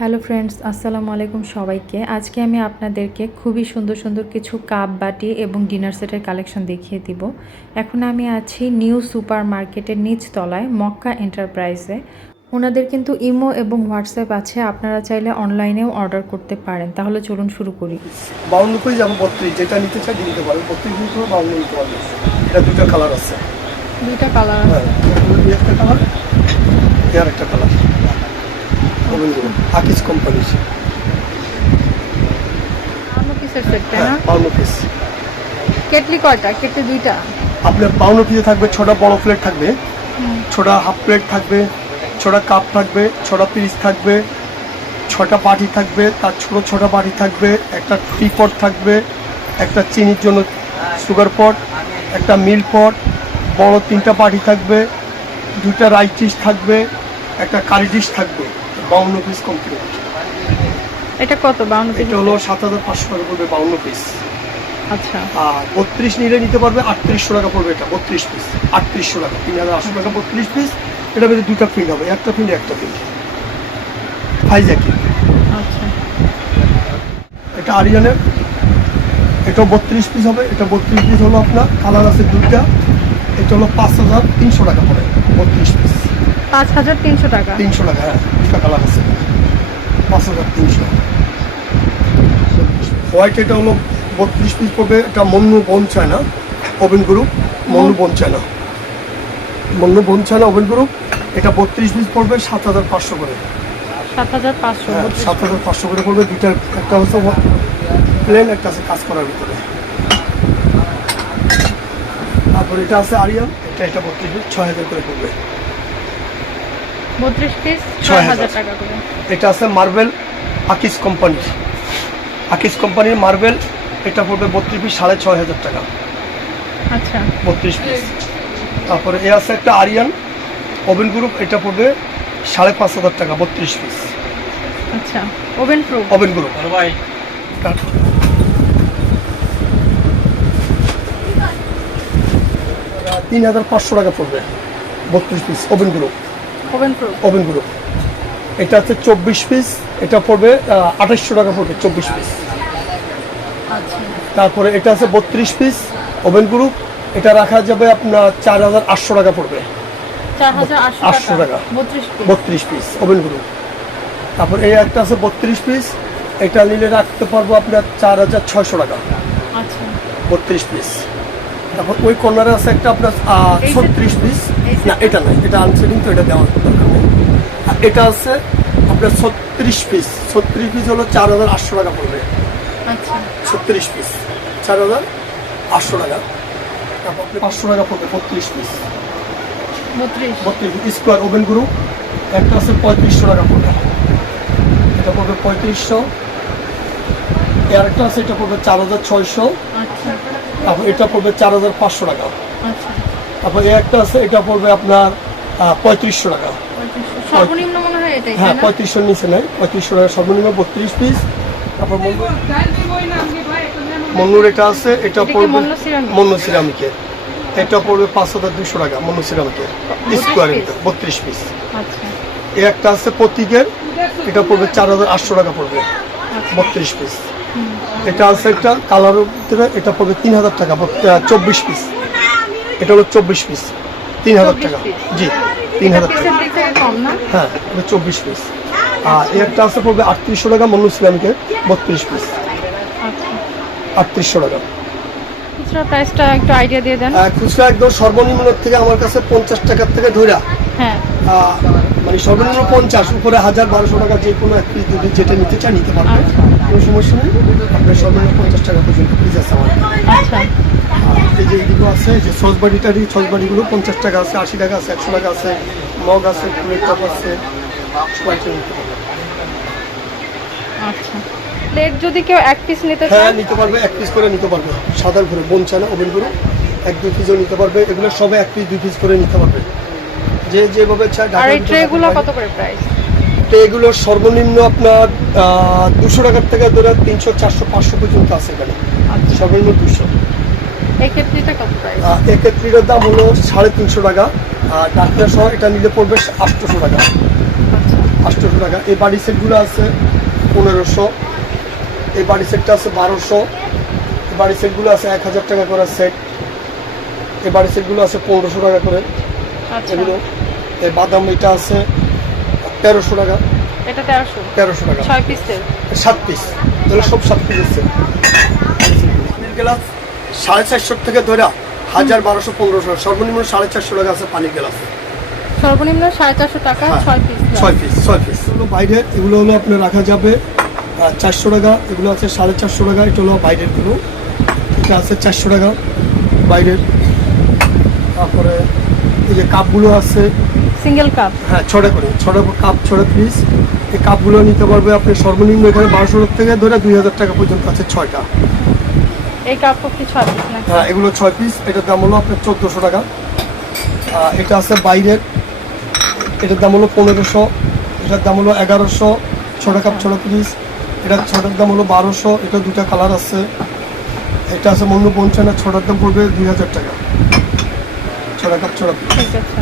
Hello friends আসসালামু আলাইকুম সবাইকে। আজকে আমি আপনাদেরকে খুবই সুন্দর সুন্দর কিছু কাপ বাটি এবং ডিনার সেটের কালেকশন দেখিয়ে দিব। এখন আমি আছি নিউ সুপার মার্কেটের নিচ তলায় মক্কা এন্টারপ্রাইজে। ওনাদের কিন্তু ইমো এবং হোয়াটসঅ্যাপ আছে আপনারা চাইলে অনলাইনেও অর্ডার করতে পারেন। তাহলে চলুন শুরু করি। বাউন্ন করে যাব বত্রিশ যেটা নিতে চাই নিতে পারবে বত্রিশ নিতে বাউন্ন নিতে পারবে এটা দুটো কালার আছে। দুইটা কালার হ্যাঁ এই একটা কালার একটা কালার আকিস তাই হ্যাঁ পিস কেটলি কয়টা? কেটলি দুইটা? আপনার পিসে থাকবে ছটা বড় প্লেট থাকবে। ছটা হাফ প্লেট থাকবে ছটা কাপ থাকবে ছটা পিস থাকবে ছটা বাটি থাকবে তার ছোট ছটা বাটি থাকবে একটা টি পট থাকবে একটা চিনির জন্য সুগার পট একটা মিল পট বড় তিনটা বাটি থাকবে দুটা রাইস ডিশ থাকবে একটা কারি ডিশ থাকবে। বাউন্ন পিস কমপ্লিট এটা কত? বাউন্ন এটা হলো সাত হাজার পাঁচশো টাকা পড়বে বাউন্ন পিস আচ্ছা। আর বত্রিশ নিলে নিতে পারবে আটত্রিশশো টাকা পড়বে এটা বত্রিশ পিস আটত্রিশশো টাকা তিন হাজার আটশো টাকা বত্রিশ পিস এটা বেশি দুটা প্রিন্ট হবে একটা প্রিন্ট একটা প্রিন্ট হাইজ্যাকি আচ্ছা। এটা আরিয়ানের। এটা বত্রিশ পিস হবে এটা বত্রিশ পিস হলো আপনার কালার আছে দুইটা। এটা হলো পাঁচ হাজার তিনশো টাকা পড়ে বত্রিশ পিস পাঁচ হাজার তিনশো টাকা। তিনশো টাকা হ্যাঁ দুটা কালার আছে পাঁচ হাজার তিনশো। হোয়াইট এটা হলো বত্রিশ পিস পড়বে এটা Monno bone china oven group Monno bone china Monno bone china oven group এটা বত্রিশ পিস পড়বে সাত হাজার পাঁচশো করে। সাত হাজার পাঁচশো হ্যাঁ সাত হাজার পাঁচশো করে পড়বে দুইটার একটা হচ্ছে প্লেন একটা আছে কাজ করার ভিতরে। তারপর এটা আছে আরিয়ান এটা এটা বত্রিশ পিস ছয় হাজার করে পড়বে। পিস টাকা করে। এটা আছে মার্বেল আকিস কোম্পানির আকিস কোম্পানির মার্বেল এটা পড়বে বত্রিশ পিস সাড়ে ছয় হাজার টাকা। আচ্ছা। বত্রিশ পিস তারপরে এ আছে একটা আরিয়ান ওভেন গ্রুপ এটা পড়বে সাড়ে পাঁচ হাজার টাকা বত্রিশ পিস আচ্ছা ওভেন প্রুফ ওভেন গ্রুপ তিন হাজার পাঁচশো টাকা পড়বে বত্রিশ piece oven group oven proof oven এটা হচ্ছে চব্বিশ পিস এটা পড়বে আঠাশশো টাকা পড়বে চব্বিশ পিস তারপরে এটা আছে বত্রিশ পিস ওভেন গ্রুপ এটা রাখা যাবে আপনার চার হাজার আটশো টাকা পড়বে। আটশো। টাকা বত্রিশ পিস ওভেন গ্রুপ তারপর এই একটা আছে বত্রিশ পিস এটা নিলে রাখতে পারব আপনার চার হাজার ছয়শো টাকা। আচ্ছা। বত্রিশ পিস তারপর ওই কর্নারে আছে একটা আপনার ছত্রিশ পিস না এটা নয় এটা আনসেলিং তো এটা দেওয়ার দরকার নেই। আর এটা আছে আপনার ছত্রিশ পিস ছত্রিশ পিস হলো চার হাজার আটশো টাকা পড়বে। আচ্ছা। ছত্রিশ পিস চার হাজার আটশো টাকা। তারপর পাঁচশো টাকা পড়বে বত্রিশ পিস বত্রিশ। স্কোয়ার ওভেন গ্রুপ একটা আছে পঁয়ত্রিশশো টাকা পড়বে। এটা পড়বে পঁয়ত্রিশশো। আর একটা আছে এটা পড়বে চার হাজার ছয়শো। আচ্ছা। তারপর এটা পড়বে চার হাজার পাঁচশো টাকা। আচ্ছা। তারপর একটা আছে এটা পড়বে আপনার পঁয়ত্রিশশো টাকা। হয় পঁয়ত্রিশশোর নিচে নেই পঁয়ত্রিশশো টাকা সর্বনিম্ন বত্রিশ পিস তারপর মন্নুর এটা আছে এটা পড়বে মন্নু সিরামিক? সিরামিকের এটা পড়বে পাঁচ হাজার দুশো টাকা মন্নু সিরামিকের বত্রিশ স্কোয়ার piece? বত্রিশ পিস আচ্ছা। এই একটা আছে প্রতীকের এটা পড়বে চার হাজার আটশো টাকা পড়বে আচ্ছা। বত্রিশ পিস এটা আছে একটা কালারের ভিতরে এটা পড়বে তিন হাজার টাকা চব্বিশ পিস এটা হলো চব্বিশ পিস তিন হাজার টাকা। জি তিন হাজার টাকা। হ্যাঁ এটা চব্বিশ পিস আর একটা আছে পড়বে আটত্রিশশো টাকা মন্নু সিরামিকের বত্রিশ পিস আচ্ছা। আটত্রিশশো টাকা। খুচরা প্রাইসটা একটু আইডিয়া দিয়ে দেন। আহ, খুচরা একদম সর্বনিম্ন থেকে আমার কাছে পঞ্চাশ টাকার থেকে ধরা হ্যাঁ। মানে সর্বনিম্ন পঞ্চাশ উপরে হাজার বারোশো টাকা যে কোনো এক পিস যদি যেটা নিতে চান নিতে পারবেন কোনো সমস্যা নেই? আপনার সর্বনিম্ন পঞ্চাশ টাকা পর্যন্ত পিস আছে আমার। আচ্ছা। এই যে এইগুলো আছে যে সসবাড়িটারি সসবাড়িগুলো পঞ্চাশ টাকা আছে আশি টাকা আছে একশো টাকা আছে মগ আছে ফুলের টপ আছে। আচ্ছা। প্লেট যদি কেউ এক পিস নিতে হ্যাঁ নিতে পারবে এক পিস করে নিতে পারবে। সাদা ঘুরে বোন চায় না ওভেন করে এক দুই পিসও নিতে পারবে। এগুলো সবে এক পিস দুই পিস করে নিতে পারবে। যে যেভাবে চায় আর এই ভিতরে ট্রে গুলো ঢাকার কত করে প্রাইস তো এগুলোর সর্বনিম্ন আপনার দুশো টাকার থেকে ধরে তিনশো চারশো পাঁচশো পর্যন্ত আছে এখানে। আচ্ছা। সর্বনিম্ন দুশো। এই ক্ষেত্রেটা কত প্রাইস এক্ষেত্রে দাম হলো সাড়ে তিনশো টাকা আর ডাক্তার সহ এটা নিলে পড়বে আটশোশো টাকা। আচ্ছা। আটশোশো টাকা। এই বাড়ি সেটগুলো আছে পনেরোশো এই বাড়ি সেটটা আছে বারোশো এই বাড়ি সেটগুলো আছে এক হাজার টাকা করে সেট এই বাড়ি সেটগুলো আছে পনেরোশো টাকা করে। আচ্ছা। এগুলো এই বাদাম এটা আছে তেরোশো টাকা। এটা তেরোশো। তেরোশো টাকা। ছয় পিসের সাত পিস এগুলো সব সাত পিস আছে। পানির গ্লাস সাড়ে চারশো থেকে ধরে হাজার বারোশো পনেরোশো সর্বনিম্ন সাড়ে চারশো টাকা আছে পানির গ্লাস। সর্বনিম্ন সাড়ে চারশো টাকা হ্যাঁ। ছয় পিস ছয় পিস ছয় পিস এগুলো বাইরে এগুলো হলো আপনার রাখা যাবে চারশো টাকা। এগুলো আছে সাড়ে চারশো টাকা এটা হলো বাইরেরগুলো এটা আছে চারশো টাকা বাইরের। তারপরে এই যে কাপগুলো আছে সিঙ্গেল কাপ হ্যাঁ ছটা করে ছটা কাপ ছটা পিস এই কাপগুলো নিতে পারবে আপনি সর্বনিম্ন এখানে বারোশো থেকে ধরে দুই হাজার টাকা পর্যন্ত আছে ছয়টা। এই কাপ কি ছয় পিস নাকি? হ্যাঁ এগুলো ছয় পিস এটার দাম হলো আপনার চোদ্দোশো টাকা। এটা আছে বাইরের এটার দাম হলো পনেরোশো এটার দাম হলো এগারোশো ছটা কাপ ছটা পিস এটার ছটার দাম হলো বারোশো এটা দুটা কালার আছে। এটা আছে মন্য পঞ্চান্ন ছটার দাম পড়বে দুই হাজার টাকা। ছটা কাপ ছটা পিস ঠিক আছে।